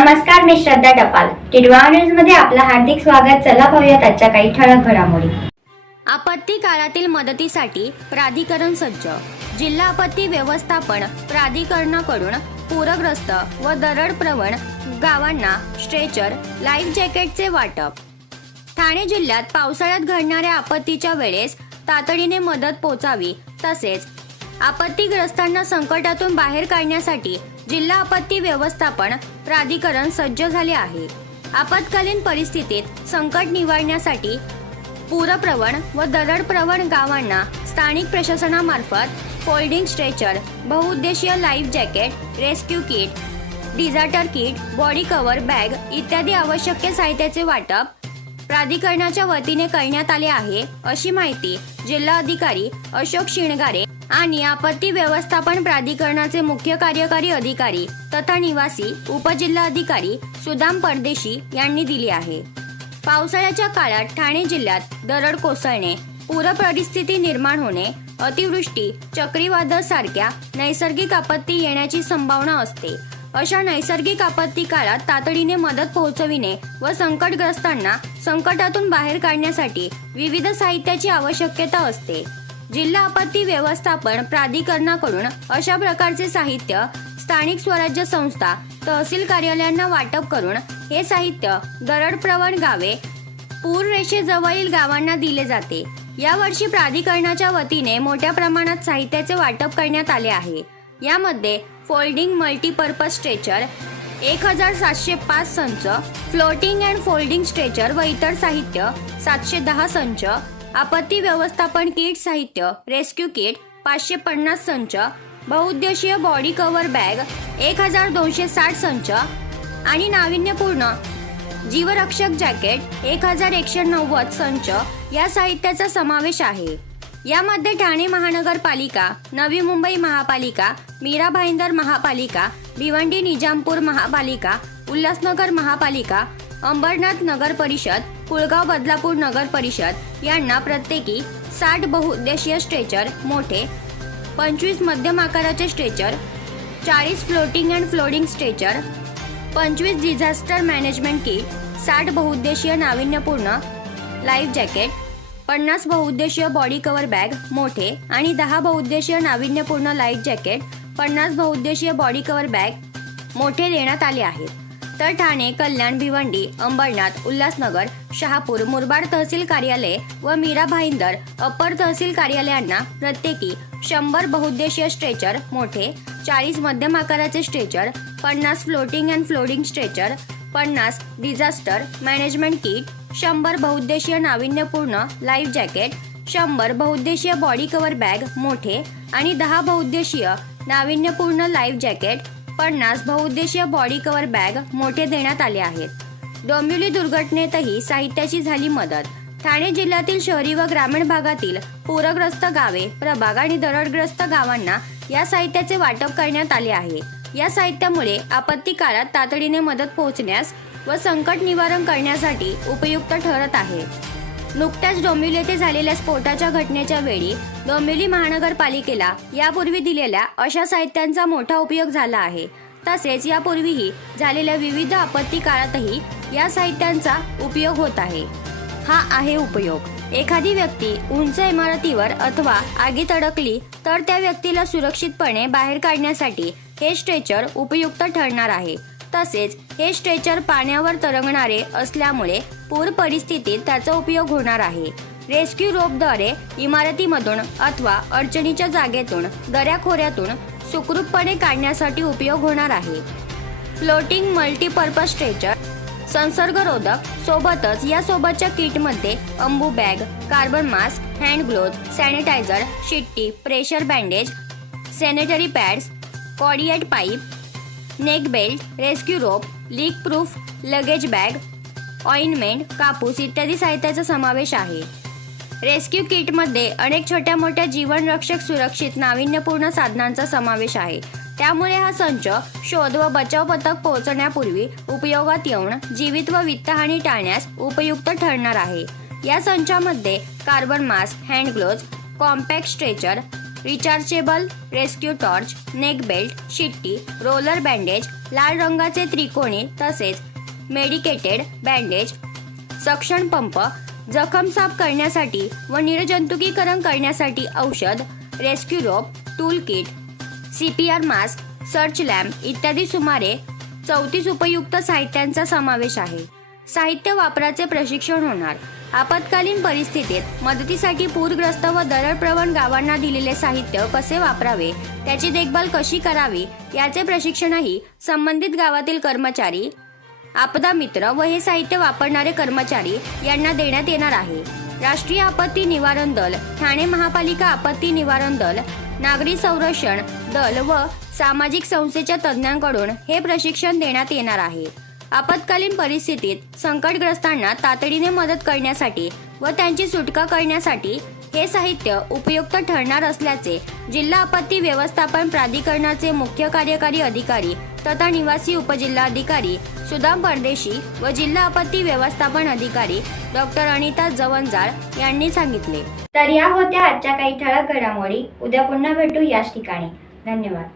नमस्कार मी श्रद्धा टपाल. टिडवा न्यूजमध्ये आपलं हार्दिक स्वागत. चला पाहूयात आजच्या काही ठळक घडामोडी. आपत्ती काळातील मदतीसाठी प्राधिकरण सज्ज. जिल्हा आपत्ती व्यवस्थापन प्राधिकरणाकडून पूरग्रस्त व दरड प्रवण गावांना स्ट्रेचर लाईफ जॅकेटचे वाटप. ठाणे जिल्ह्यात पावसाळ्यात घडणाऱ्या आपत्तीच्या वेळेस तातडीने मदत पोचावी तसेच आपत्तीग्रस्तांना संकटातून बाहेर काढण्यासाठी जिल्हा आपत्ती व्यवस्थापन प्राधिकरण सज्ज झाले आहे. आपत्कालीन परिस्थितीत संकट निवारण्यासाठी पूरप्रवण व दरडप्रवण गावांना स्थानिक प्रशासनामार्फत फोल्डिंग स्ट्रेचर बहुउद्देशीय life jacket rescue kit disaster kit body cover bag इत्यादी आवश्यक साहित्याचे वाटप प्राधिकरणाच्या वतीने करण्यात आले आहे अशी माहिती जिल्हा अधिकारी अशोक शिणगारे आणि आपत्ती व्यवस्थापन प्राधिकरणाचे मुख्य कार्यकारी अधिकारी तथा निवासी उपजिल्हाधिकारी सुदाम परदेशी यांनी दिली आहे. पावसाळ्याच्या काळात ठाणे जिल्ह्यात दरड कोसळणे पूर परिस्थिती निर्माण होणे अतिवृष्टी चक्रीवादळ सारख्या नैसर्गिक आपत्ती येण्याची संभावना असते. अशा नैसर्गिक आपत्ती काळात तातडीने मदत पोहोचविणे व संकटग्रस्तांना संकटातून बाहेर काढण्यासाठी विविध साहित्याची आवश्यकता असते. जिल्हा आपत्ती व्यवस्थापन प्राधिकरणाकडून अशा प्रकारचे साहित्य स्थानिक स्वराज्य संस्था तहसील कार्यालयांना वाटप करून हे साहित्य दरडप्रवण गावे पूर रेषेजवळील गावांना दिले जाते. यावर्षी प्राधिकरणाच्या वतीने मोठ्या प्रमाणात साहित्याचे वाटप करण्यात आले आहे. यामध्ये फोल्डिंग मल्टीपर्पज स्ट्रेचर एक हजार सातशे पाच संच फ्लोटिंग अँड फोल्डिंग स्ट्रेचर व इतर साहित्य सातशे दहा संच आपत्ती व्यवस्थापन किट साहित्य रेस्क्यू किट पाचशे पन्नास संच बहुउद्देशीय बॉडी कव्हर बॅग एक हजार दोनशे साठ संच आणि नाविन्यपूर्ण जीवरक्षक जॅकेट एक हजार एकशे नव्वद संच या साहित्याचा समावेश आहे. यामध्ये ठाणे महानगरपालिका नवी मुंबई महापालिका मीरा भाईंदर महापालिका भिवंडी निजामपूर महापालिका उल्हासनगर महापालिका अंबरनाथ नगर परिषद कुळगाव बदलापूर नगर परिषद यांना प्रत्येकी साठ बहुउद्देशीय स्ट्रेचर मोठे पंचवीस मध्यम आकाराचे स्ट्रेचर चाळीस फ्लोटिंग अँड फ्लोडिंग स्ट्रेचर पंचवीस डिझास्टर मॅनेजमेंट किट साठ बहुउद्देशीय नाविन्यपूर्ण लाईफ जॅकेट पन्नास बहुउद्देशीय बॉडी कवर बॅग मोठे आणि दहा बहुउद्देशीय नाविन्यपूर्ण लाईफ जॅकेट पन्नास बहुउद्देशीय बॉडी कवर बॅग मोठे देण्यात आले आहेत. तर ठाणे कल्याण भिवंडी अंबरनाथ उल्हासनगर शहापूर मुरबाड तहसील कार्यालय व मीरा भाईंदर अपर तहसील कार्यालयांना प्रत्येकी शंभर बहुउद्देशीय स्ट्रेचर मोठे चाळीस मध्यम आकाराचे स्ट्रेचर पन्नास फ्लोटिंग अँड फ्लोडिंग स्ट्रेचर पन्नास डिझास्टर मॅनेजमेंट किट शंभर बहुउद्देशीय नाविन्यपूर्ण लाईफ जॅकेट शंभर बहुउद्देशीय बॉडी कव्हर बॅग मोठे आणि दहा बहुउद्देशीय नाविन्यपूर्ण लाईफ जॅकेट पन्नास बहुउद्देशीय बॉडी कव्हर बॅग मोठे देण्यात आले आहेत. डोंबिवली दुर्घटनेतही साहित्याची झाली मदत. ठाणे जिल्ह्यातील शहरी व ग्रामीण भागातील पूरग्रस्त गावे प्रभाग आणि दरडग्रस्त गावांना या साहित्याचे वाटप करण्यात आले आहे. या साहित्यामुळे आपत्ती काळात तातडीने मदत पोहोचण्यास व संकट निवारण करण्यासाठी उपयुक्त ठरत आहे. नुकत्याच डोंबिवली येथे झालेल्या स्फोटाच्या घटनेच्या वेळी डोंबिवली महानगरपालिकेला यापूर्वी दिलेल्या अशा साहित्यांचा मोठा उपयोग झाला आहे. तसेच यापूर्वीही झालेल्या विविध आपत्ती काळातही या साहित्यांचा उपयोग होत आहे. हा आहे उपयोग. एखादी व्यक्ती उंच इमारतीवर अथवा आगीत अडकली तर त्या व्यक्तीला सुरक्षितपणे बाहेर काढण्यासाठी हे स्ट्रेचर उपयुक्त ठरणार आहे. तसेच हे स्ट्रेचर पाण्यावर तरंगणारे असल्यामुळे पूर परिस्थितीत त्याचा उपयोग होणार आहे. रेस्क्यू रोपद्वारे इमारतीमधून अथवा अडचणीच्या जागेतून दऱ्याखोऱ्यातून सुखरूपपणे काढण्यासाठी उपयोग होणार आहे. फ्लोटिंग मल्टीपर्पज स्ट्रेचर संसर्गरोधक सोबतच या सोबतच्या किटमध्ये Ambu bag carbon mask hand glove sanitiser शिट्टी pressure bandage sanitary pads corrugated pipe neck belt rescue rope leak proof luggage bag ointment कापूस इत्यादी साहित्याचा समावेश आहे. रेस्क्यू किटमध्ये अनेक छोट्या मोठ्या जीवनरक्षक सुरक्षित नाविन्यपूर्ण साधनांचा समावेश आहे. त्यामुळे हा संच शोध व बचाव पथक पोहोचण्यापूर्वी उपयोगात येऊन जीवित व वित्तहानी टाळण्यास उपयुक्त ठरणार आहे. या संचामध्ये carbon mask hand gloves compact stretcher rechargeable rescue torch neck belt शिट्टी रोलर बँडेज लाल रंगाचे त्रिकोणी तसेच मेडिकेटेड बँडेज सक्षण पंप जखम साफ करण्यासाठी व निर्जंतुकीकरण करण्यासाठी औषध rescue rope tool kit C P R mask search lamp इत्यादी सुमारे चौतीस उपयुक्त साहित्यांचा समावेश आहे. साहित्य वापराचे प्रशिक्षण होणार. आपत्कालीन परिस्थितीत मदतीसाठी पूरग्रस्त व दरडप्रवण गावांना दिलेले साहित्य कसे वापरावे? त्याची देखभाल कशी करावी? याचे प्रशिक्षणही संबंधित गावातील कर्मचारी आपदा मित्र व हे साहित्य वापरणारे कर्मचारी यांना देण्यात येणार आहे. राष्ट्रीय आपत्ती निवारण दल ठाणे महापालिका आपत्ती निवारण दल नागरी संरक्षण दल व सामाजिक संस्थेच्या तज्ज्ञांकडून हे प्रशिक्षण देण्यात येणार आहे. आपत्कालीन परिस्थितीत संकटग्रस्तांना तातडीने मदत करण्यासाठी व त्यांची सुटका करण्यासाठी हे साहित्य उपयुक्त ठरणार असल्याचे जिल्हा आपत्ती व्यवस्थापन प्राधिकरणाचे मुख्य कार्यकारी अधिकारी तथा निवासी उपजिल्हाधिकारी सुदाम परदेशी व जिल्हा आपत्ती व्यवस्थापन अधिकारी डॉक्टर अनिता जवंजाळ यांनी सांगितले. तर या होत्या आजच्या काही ठळक घडामोडी. उद्या पुन्हा भेटू याच ठिकाणी. धन्यवाद.